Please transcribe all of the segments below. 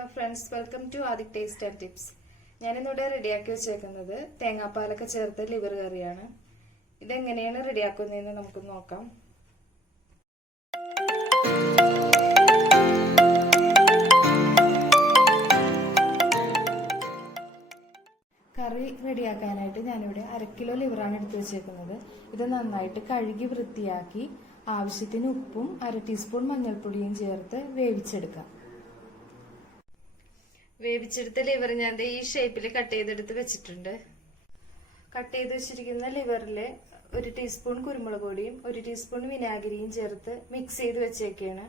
Hello friends, welcome to Aadhik taste and tips. ഞാനിന്നിവിടെ റെഡിയാക്കി വെച്ചേക്കുന്നത് തേങ്ങാപ്പാലൊക്കെ ചേർത്ത് ലിവർ കറിയാണ്. ഇതെങ്ങനെയാണ് റെഡിയാക്കുന്നതെന്ന് നമുക്ക് നോക്കാം. കറി റെഡിയാക്കാനായിട്ട് ഞാനിവിടെ 1/2 കിലോ ലിവറാണ് എടുത്തു വെച്ചേക്കുന്നത്. ഇത് നന്നായിട്ട് കഴുകി വൃത്തിയാക്കി ആവശ്യത്തിന് ഉപ്പും 1/2 ടീസ്പൂൺ മഞ്ഞൾപ്പൊടിയും ചേർത്ത് വേവിച്ചെടുക്കാം. വേവിച്ചെടുത്ത ലിവർ ഞാൻ ഈ ഷേപ്പിൽ കട്ട് ചെയ്തെടുത്ത് വെച്ചിട്ടുണ്ട്. കട്ട് ചെയ്ത് വെച്ചിരിക്കുന്ന ലിവറിൽ 1 ടീസ്പൂൺ കുരുമുളക് പൊടിയും 1 ടീസ്പൂൺ വിനാഗിരിയും ചേർത്ത് മിക്സ് ചെയ്ത് വെച്ചേക്കാണ്.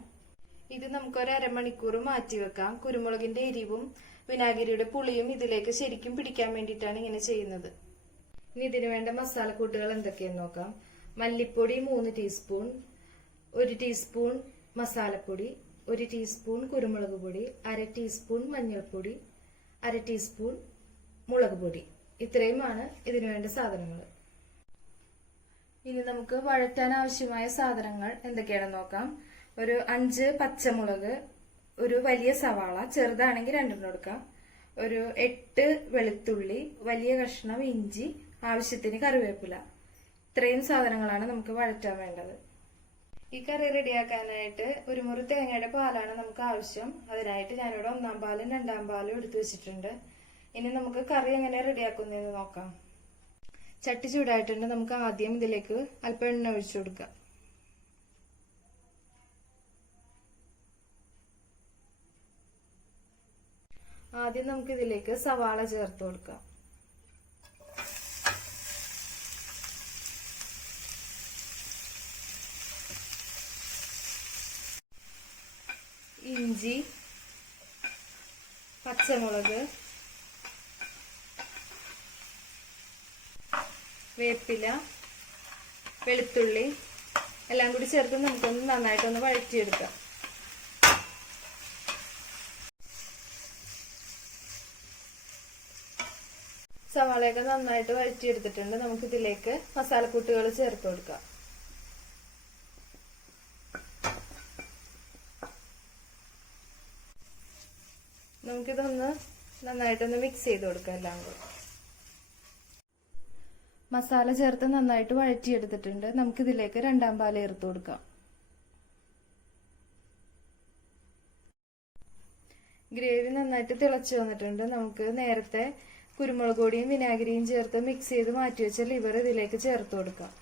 ഇത് നമുക്കൊരു അരമണിക്കൂർ മാറ്റി വെക്കാം. കുരുമുളകിന്റെ എരിവും വിനാഗിരിയുടെ പുളിയും ഇതിലേക്ക് ശരിക്കും പിടിക്കാൻ വേണ്ടിയിട്ടാണ് ഇങ്ങനെ ചെയ്യുന്നത്. ഇനി ഇതിനു വേണ്ട മസാലക്കൂട്ടുകൾ എന്തൊക്കെയെന്ന് നോക്കാം. മല്ലിപ്പൊടി 3 ടീസ്പൂൺ, 1 ടീസ്പൂൺ മസാലപ്പൊടി, 1 ടീസ്പൂൺ കുരുമുളക് പൊടി, 1/2 ടീസ്പൂൺ മഞ്ഞൾപ്പൊടി, 1/2 ടീസ്പൂൺ മുളക് പൊടി. ഇത്രയുമാണ് ഇതിനു വേണ്ട സാധനങ്ങൾ. ഇനി നമുക്ക് വഴറ്റാൻ ആവശ്യമായ സാധനങ്ങൾ എന്തൊക്കെയാണെന്ന് നോക്കാം. ഒരു 5 പച്ചമുളക്, ഒരു വലിയ സവാള, ചെറുതാണെങ്കിൽ 2 എടുക്കാം, ഒരു 8 വെളുത്തുള്ളി, വലിയ കഷ്ണം ഇഞ്ചി, ആവശ്യത്തിന് കറിവേപ്പില. ഇത്രയും സാധനങ്ങളാണ് നമുക്ക് വഴറ്റാൻ വേണ്ടത്. ഈ കറി റെഡിയാക്കാനായിട്ട് 1 മുറി തേങ്ങയുടെ പാലാണ് നമുക്ക് ആവശ്യം. അതിനായിട്ട് ഞാനിവിടെ 1-ാം പാലും 2-ാം പാലും എടുത്തു വെച്ചിട്ടുണ്ട്. ഇനി നമുക്ക് കറി എങ്ങനെ റെഡിയാക്കുന്നതെന്ന് നോക്കാം. ചട്ടി ചൂടായിട്ടുണ്ട്. നമുക്ക് ആദ്യം ഇതിലേക്ക് അല്പം എണ്ണ ഒഴിച്ചു കൊടുക്കാം. ആദ്യം നമുക്ക് ഇതിലേക്ക് സവാള ചേർത്ത് കൊടുക്കാം. ഇഞ്ചി, പച്ചമുളക്, വേപ്പില, വെളുത്തുള്ളി എല്ലാം കൂടി ചേർത്ത് നമുക്കൊന്ന് നന്നായിട്ടൊന്ന് വഴറ്റിയെടുക്കാം. സവാളയൊക്കെ നന്നായിട്ട് വഴറ്റിയെടുത്തിട്ടുണ്ട്. നമുക്കിതിലേക്ക് മസാലക്കൂട്ടുകൾ ചേർത്ത് കൊടുക്കാം. നമുക്കിതൊന്ന് നന്നായിട്ടൊന്ന് മിക്സ് ചെയ്ത് കൊടുക്കാം. എല്ലാം കൂടി മസാല ചേർത്ത് നന്നായിട്ട് വഴറ്റിയെടുത്തിട്ടുണ്ട്. നമുക്കിതിലേക്ക് 2-ാം പാൽ ചേർത്ത് കൊടുക്കാം. ഗ്രേവി നന്നായിട്ട് തിളച്ചു വന്നിട്ടുണ്ട്. നമുക്ക് നേരത്തെ കുരുമുളക് പൊടിയും വിനാഗിരിയും ചേർത്ത് മിക്സ് ചെയ്ത് മാറ്റി വെച്ച ലിവർ ഇതിലേക്ക് ചേർത്ത് കൊടുക്കാം.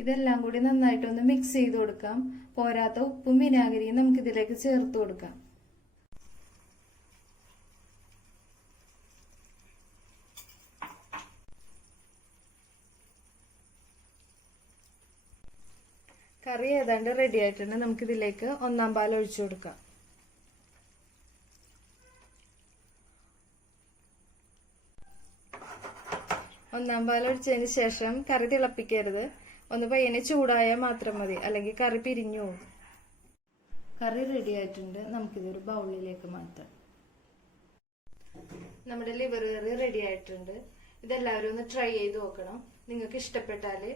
ഇതെല്ലാം കൂടി നന്നായിട്ടൊന്ന് മിക്സ് ചെയ്ത് കൊടുക്കാം. പോരാത്ത ഉപ്പും വിനാഗിരിയും നമുക്ക് ഇതിലേക്ക് ചേർത്ത് കൊടുക്കാം. കറി ഏതാണ്ട് റെഡി ആയിട്ടുണ്ട്. നമുക്കിതിലേക്ക് 1-ാം പാൽ ഒഴിച്ചു കൊടുക്കാം. ഒന്നാം പാൽ ഒഴിച്ചതിന് ശേഷം കറി തിളപ്പിക്കരുത്. ഒന്ന് പയ്യനെ ചൂടായാൽ മാത്രം മതി, അല്ലെങ്കിൽ കറി പിരിഞ്ഞു പോകും. കറി റെഡി ആയിട്ടുണ്ട്. നമുക്കിതൊരു ബൗളിലേക്ക് മാറ്റാം. നമ്മുടെ ലിവർ കറി റെഡി ആയിട്ടുണ്ട്. ഇതെല്ലാവരും ഒന്ന് ട്രൈ ചെയ്ത് നോക്കണം. നിങ്ങൾക്ക് ഇഷ്ടപ്പെട്ടാല്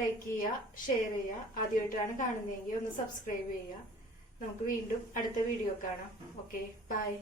ലൈക്ക് ചെയ്യുക, ഷെയർ ചെയ്യുക. ആദ്യമായിട്ടാണ് കാണുന്നതെങ്കിൽ ഒന്ന് സബ്സ്ക്രൈബ് ചെയ്യുക. നമുക്ക് വീണ്ടും അടുത്ത വീഡിയോ കാണാം. Okay, by.